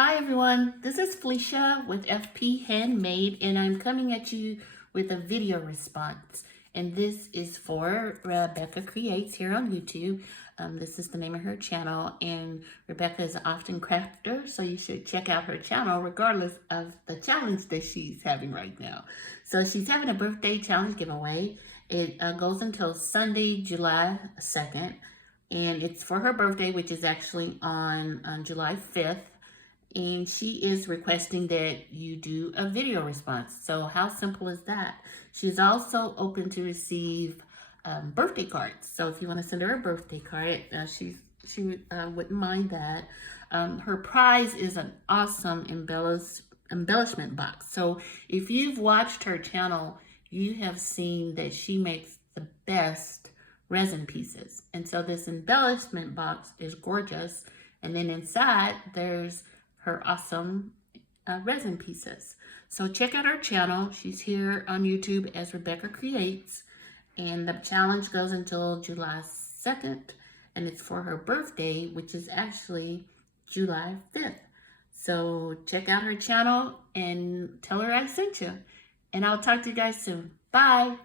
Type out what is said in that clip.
Hi everyone, this is Felicia with FP Handmade, and I'm coming at you with a video response. And this is for Rebecca Creates here on YouTube. This is the name of her channel, and Rebecca is an often crafter, so you should check out her channel regardless of the challenge that she's having right now. So she's having a birthday challenge giveaway. It goes until Sunday, July 2nd, and it's for her birthday, which is actually on July 5th. And she is requesting that you do a video response. So how simple is that? She's also open to receive birthday cards. So if you want to send her a birthday card, she wouldn't mind that. Her prize is an awesome embellishment box. So if you've watched her channel, you have seen that she makes the best resin pieces. And so this embellishment box is gorgeous. And then inside there's her awesome resin pieces. So check out her channel. She's here on YouTube as Rebecca Creates, and the challenge goes until July 2nd, and it's for her birthday, which is actually July 5th. So check out her channel and tell her I sent you, and I'll talk to you guys soon. Bye.